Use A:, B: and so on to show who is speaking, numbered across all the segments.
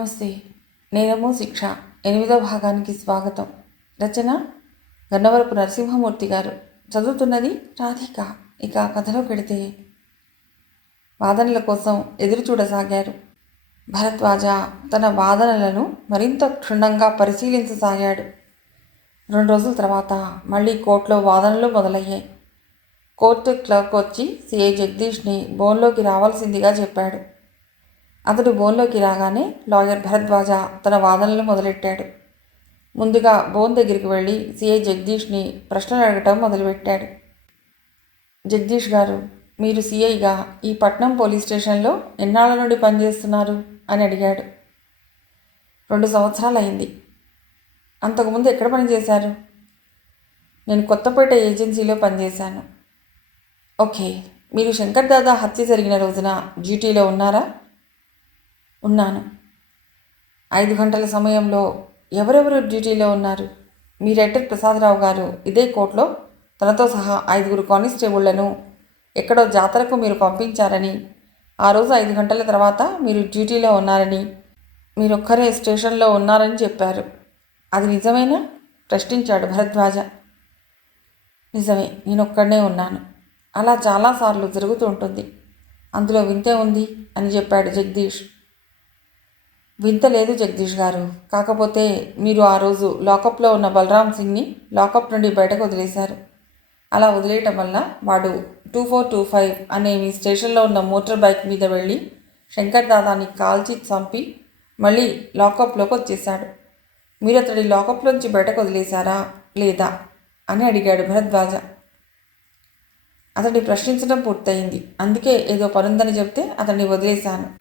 A: నమస్తే. నేనము శిక్ష. ఎనిమిదో భాగానికి స్వాగతం. రచన గన్నవరపు నరసింహమూర్తి గారు. చదువుతున్నది రాధిక. ఇక కథలో పెడితే వాదనల కోసం ఎదురు చూడసాగారు. భరద్వాజ తన వాదనలను మరింత క్షుణ్ణంగా పరిశీలించసాగాడు. రెండు రోజుల తర్వాత మళ్ళీ కోర్టులో వాదనలు మొదలయ్యాయి. కోర్టు క్లర్క్ వచ్చి సిఐ జగదీష్ని బోన్లోకి రావాల్సిందిగా చెప్పాడు. అతడు బోన్లోకి రాగానే లాయర్ భరద్వాజ తన వాదనలు మొదలెట్టాడు. ముందుగా బోన్ దగ్గరికి వెళ్ళి సిఐ జగదీష్ని ప్రశ్నలు అడగటం మొదలుపెట్టాడు. జగదీష్ గారు మీరు సిఐగా ఈ పట్నం పోలీస్ స్టేషన్లో ఎన్నాళ్ళ నుండి పనిచేస్తున్నారు? అని అడిగాడు. రెండు సంవత్సరాలు అయింది అంతకుముందు ఎక్కడ పనిచేశారు? నేను కొత్తపేట ఏజెన్సీలో పనిచేశాను. ఓకే మీరు శంకర్ దాదా హత్య జరిగిన రోజున డ్యూటీలో ఉన్నారా? ఉన్నాను. ఐదు గంటల సమయంలో ఎవరెవరు డ్యూటీలో ఉన్నారు? మీ రైటర్ ప్రసాదరావు గారు ఇదే కోర్టులో తనతో సహా ఐదుగురు కానిస్టేబుళ్ళను ఎక్కడో జాతరకు మీరు పంపించారని ఆ రోజు ఐదు గంటల తర్వాత మీరు డ్యూటీలో ఉన్నారని మీరొక్కరే స్టేషన్లో ఉన్నారని చెప్పారు. అది నిజమేనా? ప్రశ్నించాడు భరద్వాజ. నిజమే నేను ఒక్కడనే ఉన్నాను. అలా చాలాసార్లు జరుగుతూ ఉంటుంది. అందులో వింతే ఉంది అని చెప్పాడు జగదీష్. వింత లేదు జగదీష్ గారు. కాకపోతే మీరు ఆ రోజు లాకప్లో ఉన్న బలరాం సింగ్ని లాకప్ నుండి బయటకు వదిలేశారు. అలా వదిలేయటం వల్ల వాడు టూ ఫోర్ టూ ఫైవ్ అనే మీ స్టేషన్లో ఉన్న మోటార్ బైక్ మీద వెళ్ళి శంకర్ దాదాని కాల్చి చంపి మళ్ళీ లాకప్లోకి వచ్చేశాడు. మీరు అతడి లాకప్లోంచి బయటకు వదిలేశారా లేదా అని అడిగాడు భరద్వాజ. అతడిని ప్రశ్నించడం పూర్తయింది. అందుకే ఏదో పనుందని చెప్తే అతన్ని వదిలేశాను.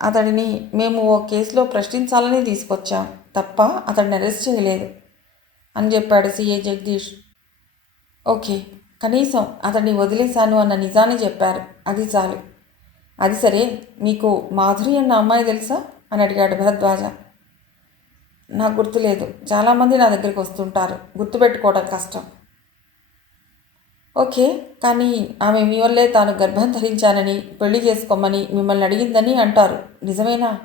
A: అతడిని మేము ఓ కేసులో ప్రశ్నించాలని తీసుకొచ్చాం తప్ప అతడిని అరెస్ట్ చేయలేదు అని చెప్పాడు సీఏ జగదీష్. ఓకే కనీసం అతన్ని వదిలేశాను అన్న నిజాన్ని చెప్పారు. అది చాలు. అది సరే మీకు మాధురి అన్న అమ్మాయి తెలుసా? అని అడిగాడు భరద్వాజ. నాకు గుర్తులేదు. చాలామంది నా దగ్గరికి వస్తుంటారు. గుర్తుపెట్టుకోవడం కష్టం. ఓకే కానీ ఆమె మీ వల్లే తాను గర్భం ధరించానని పెళ్ళి చేసుకోమని మిమ్మల్ని అడిగిందని అంటారు. నిజమేనా?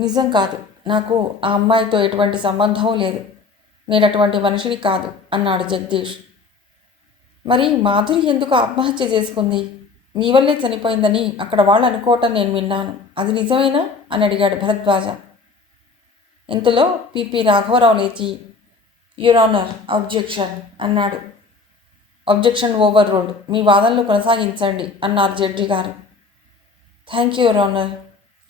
A: నిజం కాదు. నాకు ఆ అమ్మాయితో ఎటువంటి సంబంధం లేదు. నేను అటువంటి మనిషిని కాదు అన్నాడు జగదీష్. మరి మాధురి ఎందుకు ఆత్మహత్య చేసుకుంది? మీ వల్లే చనిపోయిందని అక్కడ వాళ్ళు అనుకోవటం నేను విన్నాను. అది నిజమేనా? అని అడిగాడు భరద్వాజ. ఇంతలో పిపి రాఘవరావు లేచి యురానర్ అబ్జెక్షన్ అన్నాడు. అబ్జెక్షన్ ఓవర్ రూల్డ్ మీ వాదనలు కొనసాగించండి అన్నారు జడ్జి గారు. థ్యాంక్ యూ యువర్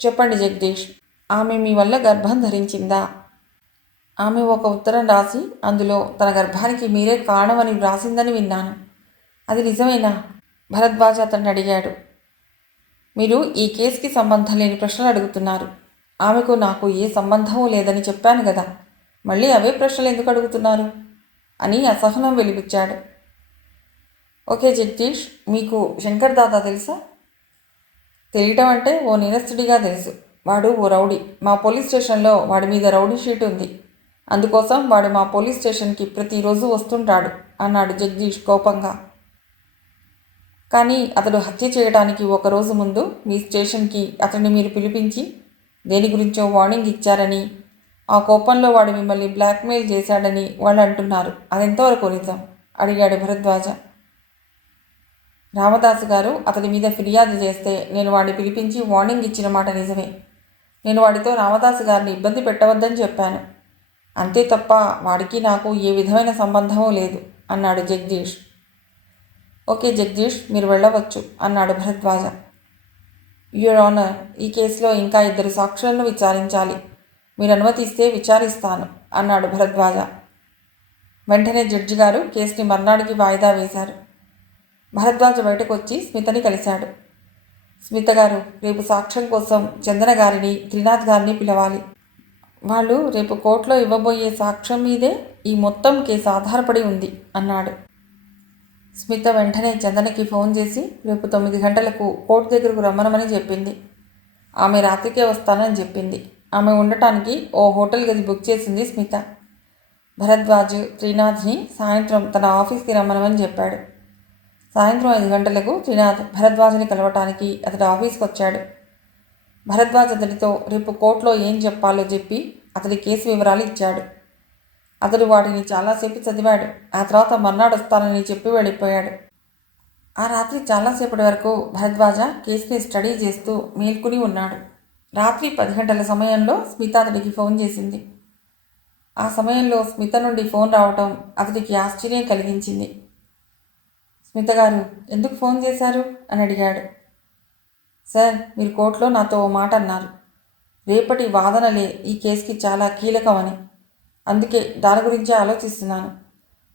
A: చెప్పండి జగదీష్ ఆమె మీ వల్ల గర్భం ధరించిందా? ఆమె ఒక ఉత్తరం రాసి అందులో తన గర్భానికి మీరే కారణమని వ్రాసిందని విన్నాను. అది నిజమేనా? భరద్వాజ అతన్ని అడిగాడు. మీరు ఈ కేసుకి సంబంధం లేని ప్రశ్నలు అడుగుతున్నారు. ఆమెకు నాకు ఏ సంబంధము లేదని చెప్పాను కదా. మళ్ళీ అవే ప్రశ్నలు ఎందుకు అడుగుతున్నారు? అని అసహనం వెలిపించాడు. ఓకే జగదీష్ మీకు శంకర్ దాదా తెలుసా? తెలియటం అంటే ఓ నిరస్తుడిగా తెలుసు. వాడు ఓ రౌడీ. మా పోలీస్ స్టేషన్లో వాడి మీద రౌడీ షీట్ ఉంది. అందుకోసం వాడు మా పోలీస్ స్టేషన్కి ప్రతిరోజు వస్తుంటాడు అన్నాడు జగదీష్ కోపంగా. కానీ అతడు హత్య చేయడానికి ఒకరోజు ముందు మీ స్టేషన్కి అతన్ని మీరు పిలిపించి దేని గురించో వార్నింగ్ ఇచ్చారని ఆ కోపంలో వాడు మిమ్మల్ని బ్లాక్మెయిల్ చేశాడని వాళ్ళు అంటున్నారు. అదెంతవరకు నిజం? అడిగాడు భరద్వాజ. రామదాసు గారు అతడి మీద ఫిర్యాదు చేస్తే నేను వాడిని పిలిపించి వార్నింగ్ ఇచ్చిన మాట నిజమే. నేను వాడితో రామదాసు గారిని ఇబ్బంది పెట్టవద్దని చెప్పాను. అంతే తప్ప వాడికి నాకు ఏ విధమైన సంబంధమూ లేదు అన్నాడు జగదీష్. ఓకే జగదీష్ మీరు వెళ్ళవచ్చు అన్నాడు భరద్వాజ. యువర్ ఆనర్ ఈ కేసులో ఇంకా ఇద్దరు సాక్షులను విచారించాలి. మీరు అనుమతిస్తే విచారిస్తాను అన్నాడు భరద్వాజ. వెంటనే జడ్జి గారు కేసుని మర్నాడికి వాయిదా వేశారు. భరద్వాజ బయటకు వచ్చి స్మితని కలిశాడు. స్మిత గారు రేపు సాక్ష్యం కోసం చందన గారిని త్రినాథ్ గారిని పిలవాలి. వాళ్ళు రేపు కోర్టులో ఇవ్వబోయే సాక్ష్యం మీదే ఈ మొత్తం కేసు ఆధారపడి ఉంది అన్నాడు. స్మిత వెంటనే చందనకి ఫోన్ చేసి రేపు తొమ్మిది గంటలకు కోర్టు దగ్గరకు రమ్మనమని చెప్పింది. ఆమె రాత్రికే వస్తానని చెప్పింది. ఆమె ఉండటానికి ఓ హోటల్ గది బుక్ చేసింది స్మిత. భరద్వాజ్ త్రినాథ్ని సాయంత్రం తన ఆఫీస్కి రమ్మనమని చెప్పాడు. సాయంత్రం ఐదు గంటలకు శ్రీనాథ్ భరద్వాజని కలవటానికి అతడి ఆఫీస్కి వచ్చాడు భరద్వాజ్ అతడితో రేపు కోర్టులో ఏం చెప్పాలో చెప్పి అతడి కేసు వివరాలు ఇచ్చాడు. అతడు వాటిని చాలాసేపు చదివాడు. ఆ తర్వాత మర్నాడు వస్తానని చెప్పి వెళ్ళిపోయాడు. ఆ రాత్రి చాలాసేపటి వరకు భరద్వాజ కేసుని స్టడీ చేస్తూ మేల్కొని ఉన్నాడు. రాత్రి పది గంటల సమయంలో స్మిత అతడికి ఫోన్ చేసింది. ఆ సమయంలో స్మిత నుండి ఫోన్ రావటం అతడికి ఆశ్చర్యం కలిగించింది. స్మిత గారు ఎందుకు ఫోన్ చేశారు? అని అడిగాడు. సార్ మీరు కోర్టులో నాతో ఓ మాట అన్నారు. రేపటి వాదనలే ఈ కేసుకి చాలా కీలకమని. అందుకే దాని గురించే ఆలోచిస్తున్నాను.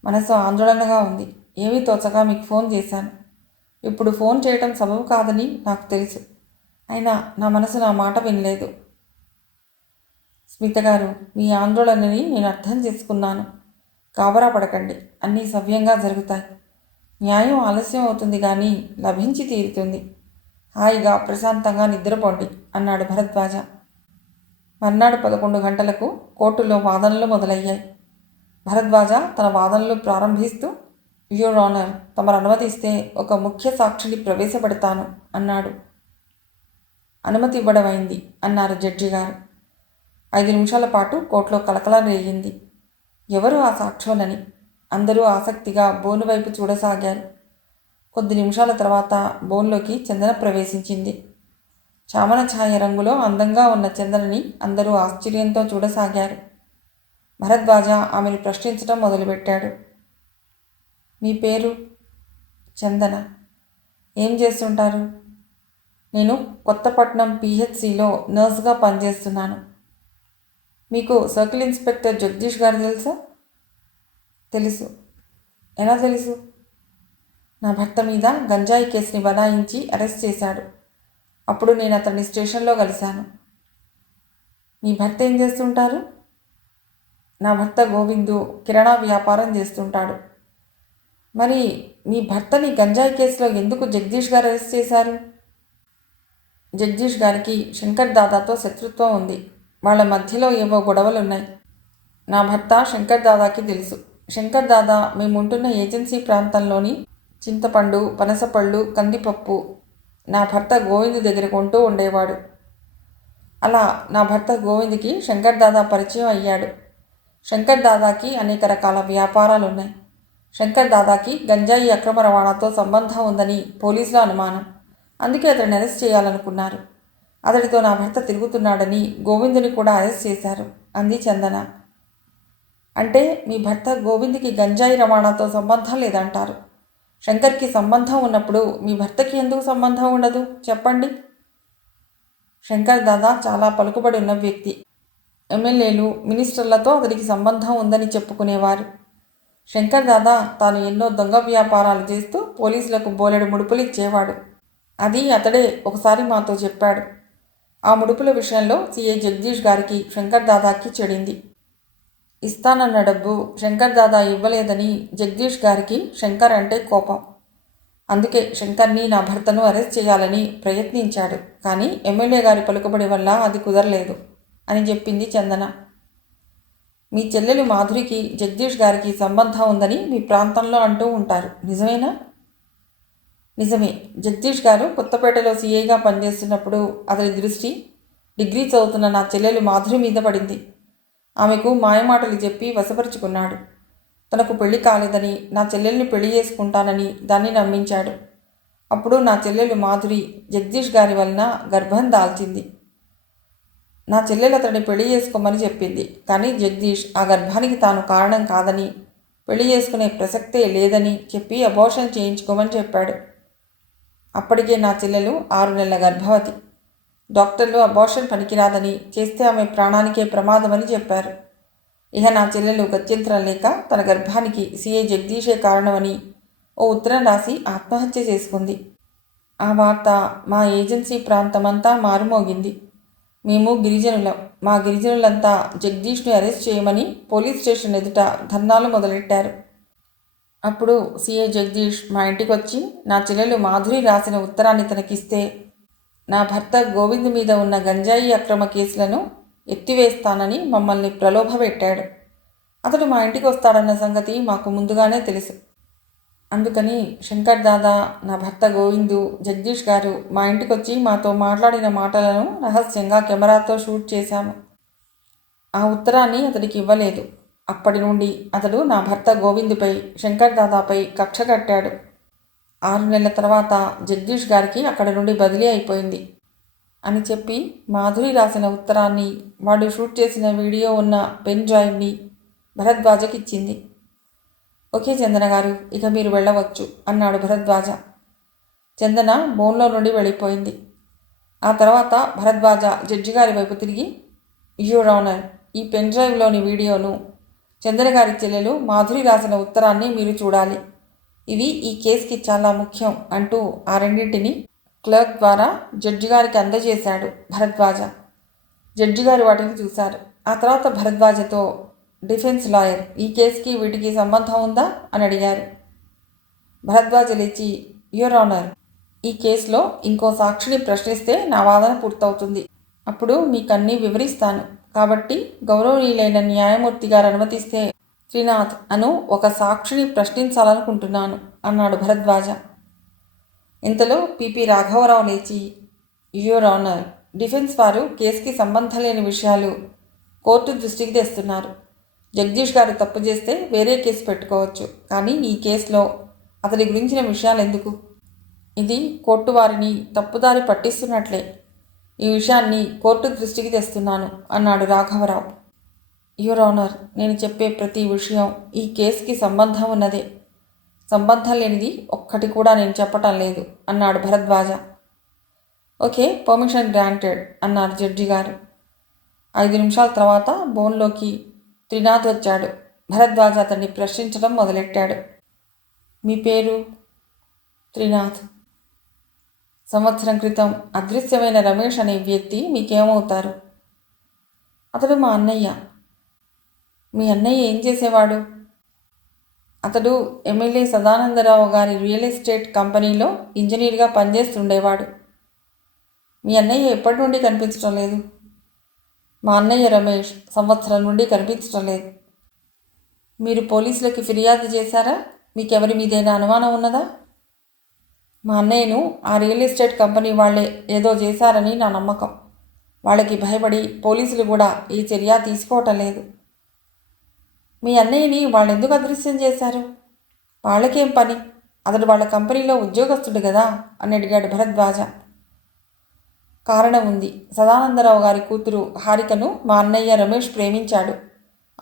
A: మనసు ఆందోళనగా ఉంది. ఏమీ తోచగా మీకు ఫోన్ చేశాను. ఇప్పుడు ఫోన్ చేయటం సబబు కాదని నాకు తెలుసు. అయినా నా మనసు నా మాట వినలేదు. స్మిత గారు మీ ఆందోళనని నేను అర్థం చేసుకున్నాను. కాబరా పడకండి. అన్నీ సవ్యంగా జరుగుతాయి. న్యాయం ఆలస్యం అవుతుంది కానీ లభించి తీరుతుంది. హాయిగా ప్రశాంతంగా నిద్రపోండి అన్నాడు భరద్వాజ. మర్నాడు పదకొండు గంటలకు కోర్టులో వాదనలు మొదలయ్యాయి. భరద్వాజ తన వాదనలు ప్రారంభిస్తూ యువర్ ఆనర్ తమరు అనుమతిస్తే ఒక ముఖ్య సాక్షిని ప్రవేశపెడతాను అన్నాడు. అనుమతి ఇవ్వడమైంది అన్నారు జడ్జి గారు. ఐదు నిమిషాల పాటు కోర్టులో కలకలం రేగింది. ఎవరు ఆ సాక్షులని అందరూ ఆసక్తిగా బోను వైపు చూడసాగారు. కొద్ది నిమిషాల తర్వాత బోన్లోకి చందన ప్రవేశించింది. చామన ఛాయ రంగులో అందంగా ఉన్న చందనని అందరూ ఆశ్చర్యంతో చూడసాగారు. భరద్వాజ ఆమెను ప్రశ్నించడం మొదలుపెట్టాడు. మీ పేరు? చందన. ఏం చేస్తుంటారు? నేను కొత్తపట్నం పిహెచ్సిలో నర్సుగా పనిచేస్తున్నాను. మీకు సర్కిల్ ఇన్స్పెక్టర్ జగదీష్ గారు తెలుసా? తెలుసు. ఎలా తెలుసు? నా భర్త మీద గంజాయి కేసుని బనాయించి అరెస్ట్ చేశాడు. అప్పుడు నేను అతన్ని స్టేషన్లో కలిశాను. మీ భర్త ఏం చేస్తుంటారు? నా భర్త గోవిందు కిరాణా వ్యాపారం చేస్తుంటాడు. మరి మీ భర్తని గంజాయి కేసులో ఎందుకు జగదీష్ గారు అరెస్ట్ చేశారు? జగదీష్ గారికి శంకర్ దాదాతో శత్రుత్వం ఉంది. వాళ్ళ మధ్యలో ఏవో గొడవలు ఉన్నాయి నా భర్త శంకర్ దాదాకి తెలుసు. శంకర్ దాదా మేముంటున్న ఏజెన్సీ ప్రాంతంలోని చింతపండు పనసపళ్ళు కందిపప్పు నా భర్త గోవింద్ దగ్గర కొంటూ ఉండేవాడు. అలా నా భర్త గోవింద్కి శంకర్ దాదా పరిచయం అయ్యాడు. శంకర్ దాదాకి అనేక రకాల వ్యాపారాలు ఉన్నాయి శంకర్ దాదాకి గంజాయి అక్రమ రవాణాతో సంబంధం ఉందని పోలీసుల అనుమానం. అందుకే అతడిని అరెస్ట్ చేయాలనుకున్నారు. అతడితో నా భర్త తిరుగుతున్నాడని గోవిందుని కూడా అరెస్ట్ చేశారు. అంది చందన. అంటే మీ భర్త గోవింద్కి గంజాయి రవాణాతో సంబంధం లేదంటారు. శంకర్కి సంబంధం ఉన్నప్పుడు మీ భర్తకి ఎందుకు సంబంధం ఉండదు? చెప్పండి. శంకర్ దాదా చాలా పలుకుబడి ఉన్న వ్యక్తి. ఎమ్మెల్యేలు మినిస్టర్లతో అతనికి సంబంధం ఉందని చెప్పుకునేవారు. శంకర్ దాదా తాను ఎన్నో దొంగ వ్యాపారాలు చేస్తూ పోలీసులకు బోలెడు ముడుపులు ఇచ్చేవాడు అది అతడే ఒకసారి మాతో చెప్పాడు. ఆ ముడుపుల విషయంలో సిఐ జగదీష్ గారికి శంకర్ దాదాకి చెడింది. ఇస్తానన్న డబ్బు శంకర్ దాదా ఇవ్వలేదని జగదీష్ గారికి శంకర్ అంటే కోపం. అందుకే శంకర్ని నా భర్తను అరెస్ట్ చేయాలని ప్రయత్నించాడు. కానీ ఎమ్మెల్యే గారి పలుకుబడి వల్ల అది కుదరలేదు అని చెప్పింది చందన. మీ చెల్లెలు మాధురికి జగదీష్ గారికి సంబంధం ఉందని మీ ప్రాంతంలో అంటూ ఉంటారు. నిజమేనా? నిజమే. జగదీష్ గారు కొత్తపేటలో సీఏగా పనిచేస్తున్నప్పుడు అతని దృష్టి డిగ్రీ చదువుతున్న నా చెల్లెలు మాధురి మీద పడింది. ఆమెకు మాయమాటలు చెప్పి వశపరుచుకున్నాడు. తనకు పెళ్ళి కాలేదని నా చెల్లెల్ని పెళ్ళి చేసుకుంటానని దాన్ని నమ్మించాడు. అప్పుడు నా చెల్లెలు మాధురి జగదీష్ గారి వలన గర్భం దాల్చింది. నా చెల్లెలు అతడిని పెళ్ళి చేసుకోమని చెప్పింది. కానీ జగదీష్ ఆ గర్భానికి తాను కారణం కాదని పెళ్ళి చేసుకునే ప్రసక్తే లేదని చెప్పి అబోషన్ చేయించుకోమని చెప్పాడు. అప్పటికే నా చెల్లెలు ఆరు నెలల గర్భవతి. డాక్టర్లు అబార్షన్ పనికిరాదని చేస్తే ఆమె ప్రాణానికే ప్రమాదమని చెప్పారు. ఇక నా చెల్లెలు గత్యంతరం లేక తన గర్భానికి సీఏ జగదీషే కారణమని ఓ ఉత్తరం రాసి ఆత్మహత్య చేసుకుంది. ఆ వార్త మా ఏజెన్సీ ప్రాంతమంతా మారుమోగింది. మేము గిరిజనులం మా గిరిజనులంతా జగదీష్ని అరెస్ట్ చేయమని పోలీస్ స్టేషన్ ఎదుట ధర్నాలు మొదలెట్టారు. అప్పుడు సీఏ జగదీష్ మా ఇంటికి వచ్చి నా చెల్లెలు మాధురి రాసిన ఉత్తరాన్ని తనకిస్తే నా భర్త గోవింద్ మీద ఉన్న గంజాయి అక్రమ కేసులను ఎత్తివేస్తానని మమ్మల్ని ప్రలోభపెట్టాడు. అతడు మా ఇంటికి వస్తాడన్న సంగతి మాకు ముందుగానే తెలుసు. అందుకని శంకర్ దాదా నా భర్త గోవిందు జగదీష్ గారు మా ఇంటికి వచ్చి మాతో మాట్లాడిన మాటలను రహస్యంగా కెమెరాతో షూట్ చేశాము. ఆ ఉత్తరాన్ని అతడికి ఇవ్వలేదు. అప్పటి నుండి అతడు నా భర్త గోవిందుపై శంకర్ దాదాపై కక్ష కట్టాడు. ఆరు నెలల తర్వాత జగదీష్ గారికి అక్కడ నుండి బదిలీ అయిపోయింది అని చెప్పి మాధురి రాసిన ఉత్తరాన్ని వాడు షూట్ చేసిన వీడియో ఉన్న పెన్ డ్రైవ్ని భరద్వాజకి ఇచ్చింది. ఓకే చందన గారు ఇక మీరు వెళ్ళవచ్చు అన్నాడు భరద్వాజ. చందన బోన్లో నుండి వెళ్ళిపోయింది. ఆ తర్వాత భరద్వాజ జడ్జి గారి వైపు తిరిగి యూర్ ఆనర్ ఈ పెన్ డ్రైవ్లోని వీడియోను చందన గారి చెల్లెలు మాధురి రాసిన ఉత్తరాన్ని మీరు చూడాలి. ఇవి ఈ కేసుకి చాలా ముఖ్యం అంటూ ఆ రెండింటిని క్లర్క్ ద్వారా జడ్జి గారికి అందజేశాడు భరద్వాజ. జడ్జి గారు వాటిని చూశారు. ఆ తర్వాత భరద్వాజతో డిఫెన్స్ లాయర్ ఈ కేసుకి వీటికి సంబంధం ఉందా? అని అడిగారు. భరద్వాజ లేచి యువర్ ఆనర్ ఈ కేసులో ఇంకో సాక్షిని ప్రశ్నిస్తే నా వాదన పూర్తవుతుంది. అప్పుడు మీకన్నీ వివరిస్తాను. కాబట్టి గౌరవనీయులైన న్యాయమూర్తి గారు అనుమతిస్తే శ్రీనాథ్ అను ఒక సాక్షిని ప్రశ్నించాలనుకుంటున్నాను అన్నాడు భరద్వాజ. ఇంతలో పిపి రాఘవరావు లేచి యువర్ ఆనర్ డిఫెన్స్ వారు కేసుకి సంబంధం లేని విషయాలు కోర్టు దృష్టికి తెస్తున్నారు. జగదీష్ గారు తప్పు చేస్తే వేరే కేసు పెట్టుకోవచ్చు కానీ ఈ కేసులో అతడి గురించిన విషయాలు ఎందుకు? ఇది కోర్టు వారిని తప్పుదారి పట్టిస్తున్నట్లే. ఈ విషయాన్ని కోర్టు దృష్టికి తెస్తున్నాను అన్నాడు రాఘవరావు. యువర్ ఆనర్ నేను చెప్పే ప్రతి విషయం ఈ కేసుకి సంబంధం ఉన్నదే. సంబంధం లేనిది ఒక్కటి కూడా నేను చెప్పటం లేదు అన్నాడు భరద్వాజ. ఓకే పర్మిషన్ గ్రాంటెడ్ అన్నారు జడ్జి గారు. ఐదు నిమిషాల తర్వాత బోన్లోకి త్రినాథ్ వచ్చాడు. భరద్వాజ అతన్ని ప్రశ్నించడం మొదలెట్టాడు. మీ పేరు? త్రినాథ్. సంవత్సరం క్రితం అదృశ్యమైన రమేష్ అనే వ్యక్తి మీకేమవుతారు? అతడు మా అన్నయ్య. మీ అన్నయ్య ఏం చేసేవాడు? అతడు ఎమ్మెల్యే సదానందరావు గారి రియల్ ఎస్టేట్ కంపెనీలో ఇంజనీర్గా పనిచేస్తుండేవాడు. మీ అన్నయ్య ఎప్పటి నుండి కనిపించడం లేదు? మా అన్నయ్య రమేష్ సంవత్సరం నుండి కనిపించడం లేదు. మీరు పోలీసులకి ఫిర్యాదు చేశారా? మీకెవరి మీదైనా అనుమానం ఉన్నదా? మా అన్నయ్యను ఆ రియల్ ఎస్టేట్ కంపెనీ వాళ్ళే ఏదో చేశారని నా నమ్మకం. వాళ్ళకి భయపడి పోలీసులు కూడా ఈ చర్య తీసుకోవటం లేదు. మీ అన్నయ్యని వాళ్ళు ఎందుకు అదృశ్యం చేశారు? వాళ్ళకేం పని? అతడు వాళ్ళ కంపెనీలో ఉద్యోగస్తుడు కదా అని అడిగాడు భరద్వాజ. కారణం ఉంది. సదానందరావు గారి కూతురు హారికను మా అన్నయ్య రమేష్ ప్రేమించాడు.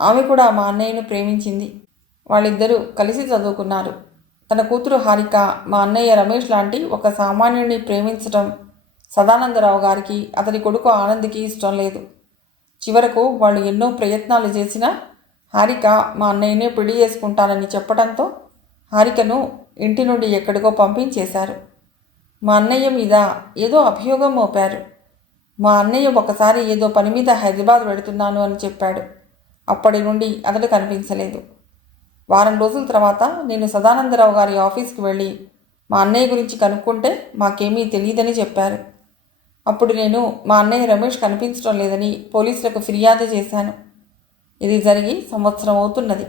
A: ఆమె కూడా మా అన్నయ్యను ప్రేమించింది. వాళ్ళిద్దరూ కలిసి చదువుకున్నారు. తన కూతురు హారిక మా అన్నయ్య రమేష్ లాంటి ఒక సామాన్యుడిని ప్రేమించటం సదానందరావు గారికి అతని కొడుకు ఆనంద్కి ఇష్టం లేదు. చివరకు వాళ్ళు ఎన్నో ప్రయత్నాలు చేసినా హారిక మా అన్నయ్యనే పెళ్ళి చేసుకుంటానని చెప్పడంతో హారికను ఇంటి నుండి ఎక్కడికో పంపించేశారు. మా అన్నయ్య మీద ఏదో అభియోగం మోపారు. మా అన్నయ్య ఒకసారి ఏదో పని మీద హైదరాబాద్ వెడుతున్నాను అని చెప్పాడు. అప్పటి నుండి అతడు కనిపించలేదు. వారం రోజుల తర్వాత నేను సదానందరావు గారి ఆఫీస్కి వెళ్ళి మా అన్నయ్య గురించి కనుక్కుంటే మాకేమీ తెలియదని చెప్పారు. అప్పుడు నేను మా అన్నయ్య రమేష్ కనిపించడం లేదని పోలీసులకు ఫిర్యాదు చేశాను. ఇది జరిగి సంవత్సరం అవుతున్నది.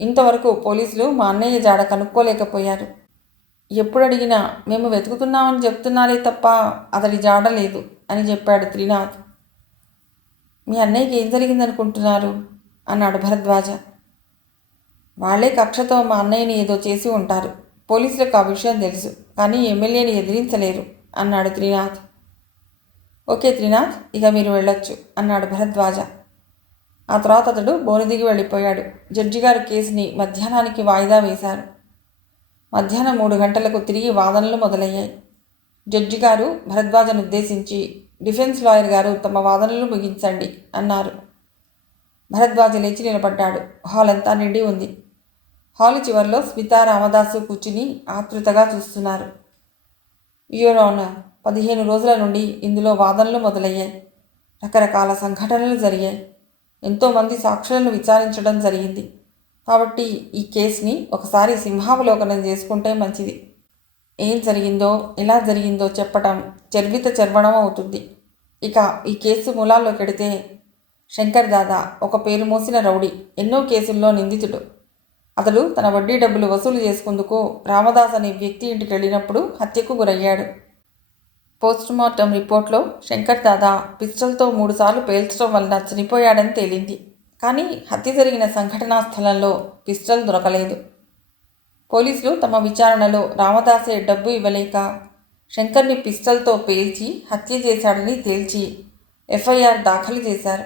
A: ఇంతవరకు పోలీసులు మా అన్నయ్య జాడ కనుక్కోలేకపోయారు. ఎప్పుడు అడిగినా మేము వెతుకుతున్నామని చెప్తున్నారే తప్ప అతడి జాడ లేదు అని చెప్పాడు త్రినాథ్. మీ అన్నయ్యకి ఏం జరిగిందనుకుంటున్నారు? అన్నాడు భరద్వాజ. వాళ్ళే కక్షతో మా అన్నయ్యని ఏదో చేసి ఉంటారు. పోలీసులకు ఆ విషయం తెలుసు కానీ ఎమ్మెల్యేని ఎదిరించలేరు అన్నాడు త్రినాథ్. ఓకే త్రినాథ్ ఇక మీరు వెళ్ళొచ్చు అన్నాడు భరద్వాజ. ఆ తర్వాత అతడు బోను దిగి వెళ్ళిపోయాడు. జడ్జి గారు కేసుని మధ్యాహ్నానికి వాయిదా వేశారు. మధ్యాహ్నం మూడు గంటలకు తిరిగి వాదనలు మొదలయ్యాయి. జడ్జి గారు భరద్వాజను ఉద్దేశించి డిఫెన్స్ లాయర్ గారు తమ వాదనలు ముగించండి అన్నారు. భరద్వాజ లేచి నిలబడ్డాడు. హాల్ అంతా నిండి ఉంది. హాల్ చివరిలో స్మిత రామదాసు కూర్చుని ఆతృతగా చూస్తున్నారు. యువర్ పదిహేను రోజుల నుండి ఇందులో వాదనలు మొదలయ్యాయి. రకరకాల సంఘటనలు జరిగాయి. ఎంతోమంది సాక్షులను విచారించడం జరిగింది. కాబట్టి ఈ కేసుని ఒకసారి సింహావలోకనం చేసుకుంటే మంచిది. ఏం జరిగిందో ఎలా జరిగిందో చెప్పటం చర్విత చర్వణం అవుతుంది. ఇక ఈ కేసు మూలాల్లోకి కెడితే శంకర్ దాదా ఒక పేరు మోసిన రౌడీ ఎన్నో కేసుల్లో నిందితుడు. అతడు తన వడ్డీ డబ్బులు వసూలు చేసుకుందుకు రామదాస్ అనే వ్యక్తి ఇంటికి వెళ్ళినప్పుడు హత్యకు గురయ్యాడు. పోస్టుమార్టం రిపోర్ట్లో శంకర్ దాదా పిస్టల్తో మూడుసార్లు పేల్చడం వలన చనిపోయాడని తేలింది. కానీ హత్య జరిగిన సంఘటనా స్థలంలో పిస్టల్ దొరకలేదు. పోలీసులు తమ విచారణలో రామదాసే డబ్బు ఇవ్వలేక శంకర్ని పిస్టల్తో పేల్చి హత్య చేశాడని తేల్చి ఎఫ్ఐఆర్ దాఖలు చేశారు.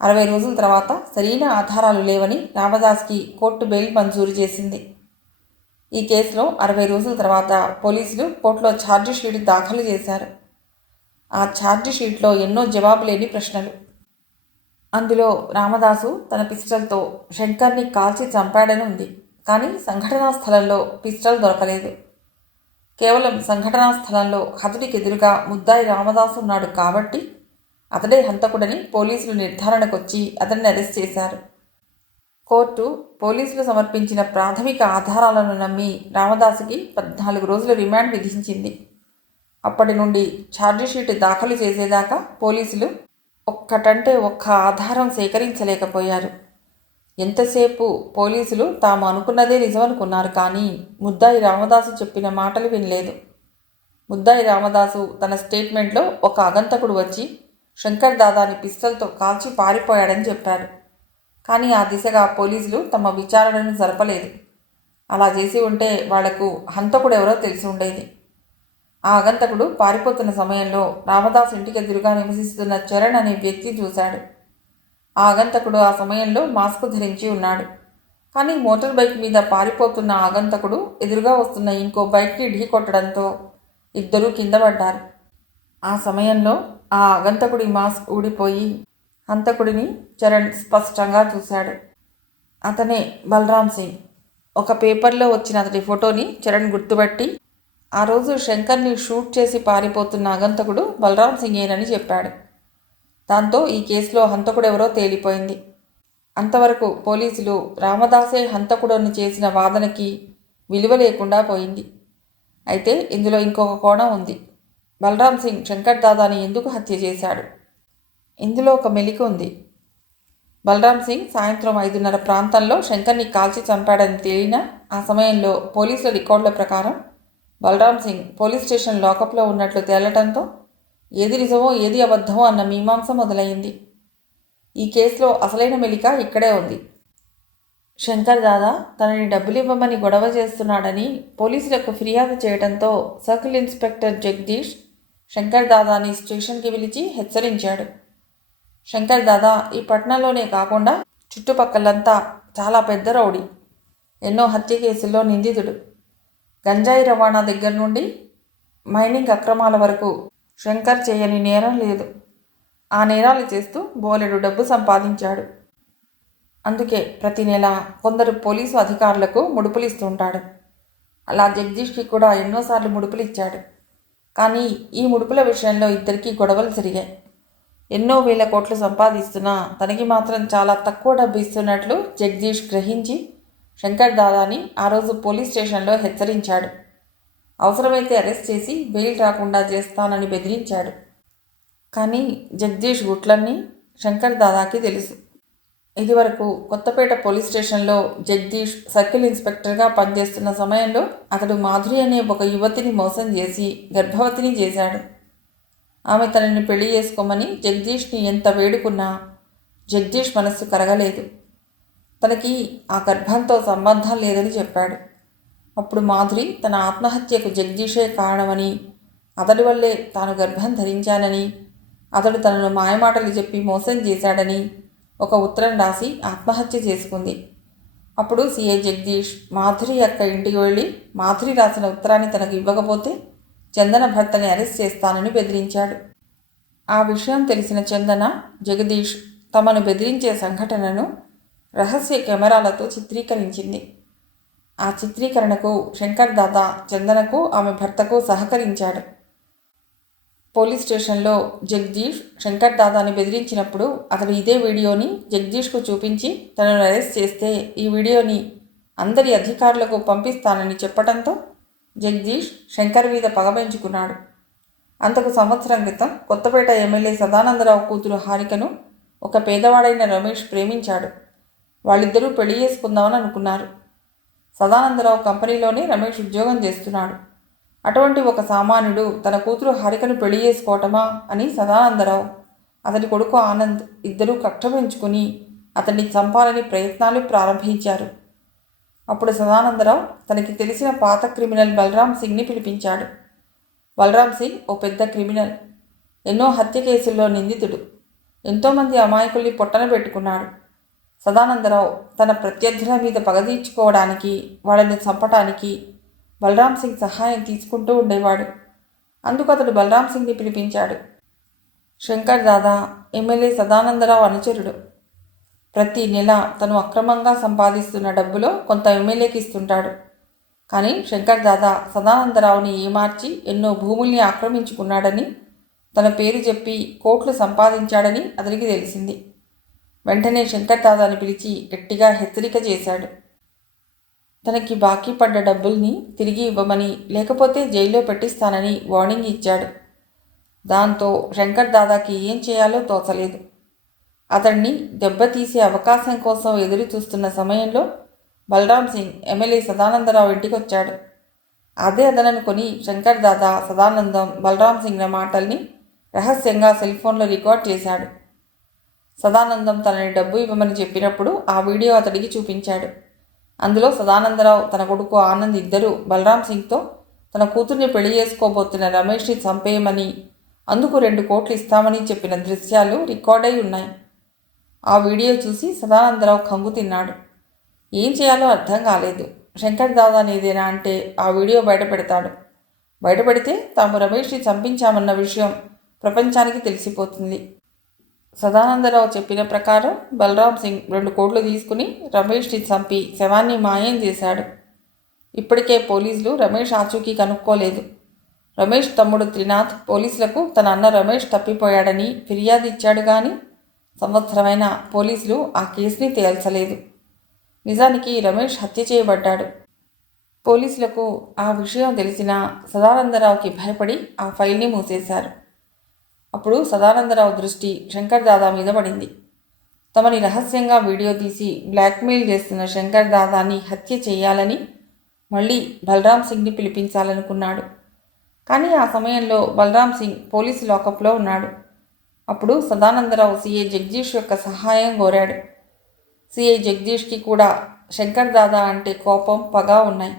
A: అరవై రోజుల తర్వాత సరైన ఆధారాలు లేవని రామదాస్కి కోర్టు బెయిల్ మంజూరు చేసింది. ఈ కేసులో అరవై రోజుల తర్వాత పోలీసులు కోర్టులో ఛార్జీ షీట్ దాఖలు చేశారు. ఆ ఛార్జీ షీట్లో ఎన్నో జవాబు లేని ప్రశ్నలు. అందులో రామదాసు తన పిస్టల్తో శంకర్ని కాల్చి చంపాడని ఉంది. కానీ సంఘటనా స్థలంలో పిస్టల్ దొరకలేదు. కేవలం సంఘటనా స్థలంలో హతుడికి ఎదురుగా ముద్దాయి రామదాసు ఉన్నాడు కాబట్టి అతడే హంతకుడని పోలీసులు నిర్ధారణకొచ్చి అతన్ని అరెస్ట్ చేశారు. కోర్టు పోలీసులు సమర్పించిన ప్రాథమిక ఆధారాలను నమ్మి రామదాసుకి పద్నాలుగు రోజుల రిమాండ్ విధించింది. అప్పటి నుండి ఛార్జిషీట్ దాఖలు చేసేదాకా పోలీసులు ఒక్కటంటే ఒక్క ఆధారం సేకరించలేకపోయారు. ఎంతసేపు పోలీసులు తాము అనుకున్నదే నిజమనుకున్నారు కానీ ముద్దాయి రామదాసు చెప్పిన మాటలు వినలేదు. ముద్దాయి రామదాసు తన స్టేట్మెంట్లో ఒక అగంతకుడు వచ్చి శంకర్ దాదాని పిస్టల్తో కాల్చి పారిపోయాడని చెప్పారు. కానీ ఆ దిశగా పోలీసులు తమ విచారణను జరపలేదు. అలా చేసి ఉంటే వాళ్ళకు హంతకుడు ఎవరో తెలిసి ఉండేది. ఆ అగంతకుడు పారిపోతున్న సమయంలో రామదాస్ ఇంటికి ఎదురుగా నివసిస్తున్న చరణ్ అనే వ్యక్తి చూశాడు. ఆ అగంతకుడు ఆ సమయంలో మాస్క్ ధరించి ఉన్నాడు. కానీ మోటార్ బైక్ మీద పారిపోతున్న ఆగంతకుడు ఎదురుగా వస్తున్న ఇంకో బైక్ని ఢీకొట్టడంతో ఇద్దరూ కింద పడ్డారు. ఆ సమయంలో ఆ ఆగంతకుడి మాస్క్ ఊడిపోయి హంతకుడిని చరణ్ స్పష్టంగా చూశాడు. అతనే బలరామ్ సింగ్. ఒక పేపర్లో వచ్చిన అతడి ఫోటోని చరణ్ గుర్తుపట్టి ఆ రోజు శంకర్ని షూట్ చేసి పారిపోతున్న ఆగంతకుడు బలరామ్ సింగేనని చెప్పాడు. దాంతో ఈ కేసులో హంతకుడెవరో తేలిపోయింది. అంతవరకు పోలీసులు రామదాసే హంతకుడని చేసిన వాదనకి విలువ లేకుండా పోయింది. అయితే ఇందులో ఇంకొక కోణం ఉంది. బలరాం సింగ్ శంకర్ దాదాని ఎందుకు హత్య చేశాడు? ఇందులో ఒక మెలిక ఉంది. బలరాం సింగ్ సాయంత్రం ఐదున్నర ప్రాంతంలో శంకర్ని కాల్చి చంపాడని తేలినా ఆ సమయంలో పోలీసుల రికార్డుల ప్రకారం బలరాం సింగ్ పోలీస్ స్టేషన్ లాకప్లో ఉన్నట్లు తేలటంతో ఏది నిజమో ఏది అబద్ధమో అన్న మీమాంస మొదలైంది. ఈ కేసులో అసలైన మెలిక ఇక్కడే ఉంది. శంకర్ దాదా తనని డబ్బులు ఇవ్వమని గొడవ చేస్తున్నాడని పోలీసులకు ఫిర్యాదు చేయడంతో సర్కిల్ ఇన్స్పెక్టర్ జగదీష్ శంకర్ దాదాని స్టేషన్కి పిలిచి హెచ్చరించాడు. శంకర్ దాదా ఈ పట్టణంలోనే కాకుండా చుట్టుపక్కలంతా చాలా పెద్ద రౌడీ. ఎన్నో హత్య కేసుల్లో నిందితుడు. గంజాయి రవాణా దగ్గర నుండి మైనింగ్ అక్రమాల వరకు శంకర్ చేయని నేరం లేదు. ఆ నేరాలు చేస్తూ బోలెడు డబ్బు సంపాదించాడు. అందుకే ప్రతి నెల కొందరు పోలీసు అధికారులకు ముడుపులు ఇస్తుంటాడు అలా జగదీష్కి కూడా ఎన్నోసార్లు ముడుపులు ఇచ్చాడు కానీ ఈ ముడుపుల విషయంలో ఇద్దరికీ గొడవలు జరిగాయి. ఎన్నో వేల కోట్లు సంపాదిస్తున్నా తనకి మాత్రం చాలా తక్కువ డబ్బు ఇస్తున్నట్లు జగదీష్ గ్రహించి శంకర్ దాదాని ఆ రోజు పోలీస్ స్టేషన్లో హెచ్చరించాడు. అవసరమైతే అరెస్ట్ చేసి బెయిల్ రాకుండా చేస్తానని బెదిరించాడు. కానీ జగదీష్ గుట్లన్నీ శంకర్ దాదాకి తెలుసు. ఇదివరకు కొత్తపేట పోలీస్ స్టేషన్లో జగదీష్ సర్కిల్ ఇన్స్పెక్టర్గా పనిచేస్తున్న సమయంలో అతడు మాధురి అనే ఒక యువతిని మోసం చేసి గర్భవతిని చేశాడు. ఆమె తనని పెళ్ళి చేసుకోమని జగదీష్ని ఎంత వేడుకున్నా జగదీష్ మనస్సు కరగలేదు. తనకి ఆ గర్భంతో సంబంధం లేదని చెప్పాడు. అప్పుడు మాధురి తన ఆత్మహత్యకు జగదీషే కారణమని అతడి వల్లే తాను గర్భం ధరించానని అతడు తనను మాయమాటలు చెప్పి మోసం చేశాడని ఒక ఉత్తరం రాసి ఆత్మహత్య చేసుకుంది. అప్పుడు సిఐ జగదీష్ మాధురి యొక్క ఇంటికి వెళ్ళి మాధురి రాసిన ఉత్తరాన్ని తనకు ఇవ్వకపోతే చందన భర్తని అరెస్ట్ చేస్తానని బెదిరించాడు. ఆ విషయం తెలిసిన చందన జగదీష్ తమను బెదిరించే సంఘటనను రహస్య కెమెరాలతో చిత్రీకరించింది. ఆ చిత్రీకరణకు శంకర్ దాత చందనకు ఆమె భర్తకు సహకరించాడు. పోలీస్ స్టేషన్లో జగదీష్ శంకర్ దాదాని బెదిరించినప్పుడు అతడు ఇదే వీడియోని జగదీష్కు చూపించి తనను అరెస్ట్ చేస్తే ఈ వీడియోని అందరి అధికారులకు పంపిస్తానని చెప్పడంతో జగదీష్ శంకర్ మీద పగపెంచుకున్నాడు అంతకు సంవత్సరం క్రితం కొత్తపేట ఎమ్మెల్యే సదానందరావు కూతురు హారికను ఒక పేదవాడైన రమేష్ ప్రేమించాడు. వాళ్ళిద్దరూ పెళ్ళి చేసుకుందామని అనుకున్నారు. సదానందరావు కంపెనీలోనే రమేష్ ఉద్యోగం చేస్తున్నాడు. అటువంటి ఒక సామాన్యుడు తన కూతురు హారికను పెళ్ళి చేసుకోవటమా అని సదానందరావు అతని కొడుకు ఆనంద్ ఇద్దరూ కక్ష అతన్ని చంపాలని ప్రయత్నాలు ప్రారంభించారు. అప్పుడు సదానందరావు తనకి తెలిసిన పాత క్రిమినల్ బలరామ్ సింగ్ని పిలిపించాడు. బలరామ్ సింగ్ ఓ పెద్ద క్రిమినల్ ఎన్నో హత్య కేసుల్లో నిందితుడు. ఎంతోమంది అమాయకుల్ని పొట్టన పెట్టుకున్నాడు. సదానందరావు తన ప్రత్యర్థుల మీద పగదీర్చుకోవడానికి వాళ్ళని చంపటానికి బలరామ్ సింగ్ సహాయం తీసుకుంటూ ఉండేవాడు. అందుకు అతడు బలరామ్ సింగ్ని పిలిపించాడు. శంకర్ దాదా ఎమ్మెల్యే సదానందరావు అనుచరుడు. ప్రతి నెల తను అక్రమంగా సంపాదిస్తున్న డబ్బులో కొంత ఎమ్మెల్యేకి ఇస్తుంటాడు. కానీ శంకర్ దాదా సదానందరావుని ఏమార్చి ఎన్నో భూముల్ని ఆక్రమించుకున్నాడని తన పేరు చెప్పి కోట్లు సంపాదించాడని అతనికి తెలిసింది. వెంటనే శంకర్ దాదాని పిలిచి గట్టిగా హెచ్చరిక చేశాడు. తనకి బాకీ పడ్డ డబ్బుల్ని తిరిగి ఇవ్వమని లేకపోతే జైల్లో పెట్టిస్తానని వార్నింగ్ ఇచ్చాడు. దాంతో శంకర్ దాదాకి ఏం చేయాలో తోచలేదు. అతన్ని దెబ్బతీసే అవకాశం కోసం ఎదురు చూస్తున్న సమయంలో బలరాం సింగ్ ఎమ్మెల్యే సదానందరావు ఇంటికి వచ్చాడు అదే అదననుకొని శంకర్ దాదా సదానందం బలరాం సింగ్ల మాటల్ని రహస్యంగా సెల్ ఫోన్లో రికార్డ్ చేశాడు. సదానందం తనని డబ్బు ఇవ్వమని చెప్పినప్పుడు ఆ వీడియో అతడికి చూపించాడు. అందులో సదానందరావు తన కొడుకు ఆనంద్ ఇద్దరు బలరాం సింగ్తో తన కూతుర్ని పెళ్ళి చేసుకోబోతున్న రమేష్ని చంపేయమని అందుకు రెండు కోట్లు ఇస్తామని చెప్పిన దృశ్యాలు రికార్డ్ అయి ఉన్నాయి. ఆ వీడియో చూసి సదానందరావు కంగు తిన్నాడు. ఏం చేయాలో అర్థం కాలేదు. శంకర్ దాదా నీదేనా? అంటే ఆ వీడియో బయటపెడతాడు. బయటపెడితే తాము రమేష్ని చంపించామన్న విషయం ప్రపంచానికి తెలిసిపోతుంది. సదానందరావు చెప్పిన ప్రకారం బలరాం సింగ్ రెండు కోట్లు తీసుకుని రమేష్ని చంపి శవాన్ని మాయం చేశాడు. ఇప్పటికే పోలీసులు రమేష్ ఆచూకీ కనుక్కోలేదు. రమేష్ తమ్ముడు త్రినాథ్ పోలీసులకు తన అన్న రమేష్ తప్పిపోయాడని ఫిర్యాదు ఇచ్చాడు కానీ సంవత్సరమైన పోలీసులు ఆ కేసుని తేల్చలేదు. నిజానికి రమేష్ హత్య చేయబడ్డాడు. పోలీసులకు ఆ విషయం తెలిసిన సదానందరావుకి భయపడి ఆ ఫైల్ని మూసేశారు. అప్పుడు సదానందరావు దృష్టి శంకర్ దాదా మీద పడింది. తమని రహస్యంగా వీడియో తీసి బ్లాక్మెయిల్ చేస్తున్న శంకర్ దాదాని హత్య చేయాలని మళ్ళీ బలరామ్ సింగ్ని పిలిపించాలనుకున్నాడు. కానీ ఆ సమయంలో బలరామ్ సింగ్ పోలీసు లాకప్లో ఉన్నాడు. అప్పుడు సదానందరావు సిఐ జగదీష్ యొక్క సహాయం కోరాడు. సిఐ జగదీష్కి కూడా శంకర్ దాదా అంటే కోపం పగ ఉన్నాయి.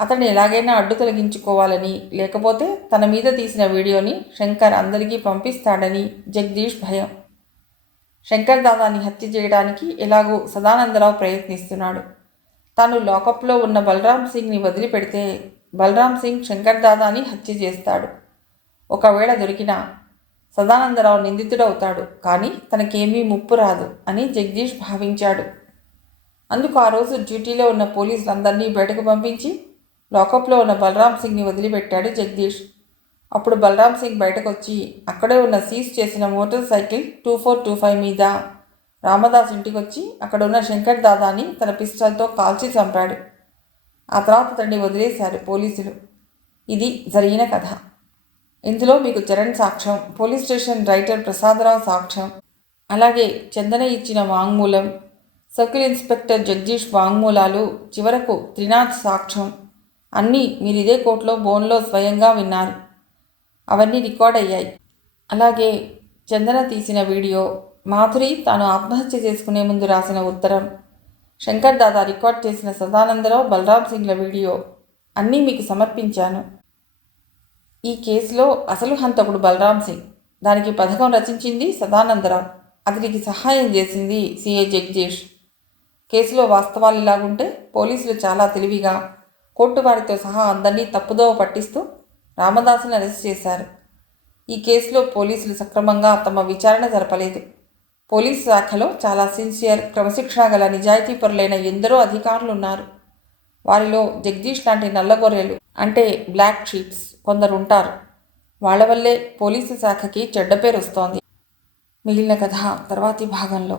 A: అతన్ని ఎలాగైనా అడ్డు తొలగించుకోవాలని లేకపోతే తన మీద తీసిన వీడియోని శంకర్ అందరికీ పంపిస్తాడని జగదీష్ భయం. శంకర్ దాదాని హత్య చేయడానికి ఎలాగో సదానందరావు ప్రయత్నిస్తున్నాడు. తాను లాకప్లో ఉన్న బలరాం సింగ్ని వదిలిపెడితే బలరాం సింగ్ శంకర్ దాదాని హత్య చేస్తాడు. ఒకవేళ దొరికినా సదానందరావు నిందితుడవుతాడు. కానీ తనకేమీ ముప్పు రాదు అని జగదీష్ భావించాడు. అందుకు ఆ రోజు డ్యూటీలో ఉన్న పోలీసులందరినీ బయటకు పంపించి లాకప్లో ఉన్న బలరాం సింగ్ని వదిలిపెట్టాడు జగదీష్. అప్పుడు బలరాం సింగ్ బయటకు వచ్చి అక్కడే ఉన్న సీజ్ చేసిన motor cycle two four two five మీద రామదాస్ ఇంటికి వచ్చి అక్కడ ఉన్న శంకర్ దాదాని తన పిస్టల్తో కాల్చి చంపాడు. ఆ తర్వాత అతన్ని వదిలేశారు పోలీసులు. ఇది జరిగిన కథ. ఇందులో మీకు చరణ్ సాక్ష్యం పోలీస్ స్టేషన్ రైటర్ ప్రసాదరావు సాక్ష్యం అలాగే చందన ఇచ్చిన వాంగ్మూలం సర్కిల్ ఇన్స్పెక్టర్ జగదీష్ వాంగ్మూలాలు చివరకు త్రినాథ్ సాక్ష్యం. అన్నీ మీరు ఇదే కోర్టులో బోన్లో స్వయంగా విన్నారు. అవన్నీ రికార్డ్ అయ్యాయి. అలాగే చందన తీసిన వీడియో మాధురి తాను ఆత్మహత్య చేసుకునే ముందు రాసిన ఉత్తరం శంకర్ దాదా రికార్డ్ చేసిన సదానందరావు బలరాం సింగ్ల వీడియో అన్నీ మీకు సమర్పించాను. ఈ కేసులో అసలు హంతకుడు బలరాం సింగ్. దానికి పథకం రచించింది సదానందరావు. అతనికి సహాయం చేసింది సిఏ జగదీష్. కేసులో వాస్తవాలు ఇలాగుంటే పోలీసులు చాలా తెలివిగా కోర్టు వారితో సహా అందరినీ తప్పుదోవ పట్టిస్తూ రామదాసుని అరెస్ట్ చేశారు. ఈ కేసులో పోలీసులు సక్రమంగా తమ విచారణ జరపలేదు. పోలీసు శాఖలో చాలా సిన్సియర్ క్రమశిక్షణ గల నిజాయితీపరులైన ఎందరో అధికారులు ఉన్నారు వారిలో జగదీష్ లాంటి నల్లగొర్రెలు అంటే బ్లాక్ షీప్స్ కొందరు ఉంటారు వాళ్ళ వల్లే పోలీసు శాఖకి చెడ్డ పేరు వస్తోంది మిగిలిన కథ తర్వాతి భాగంలో.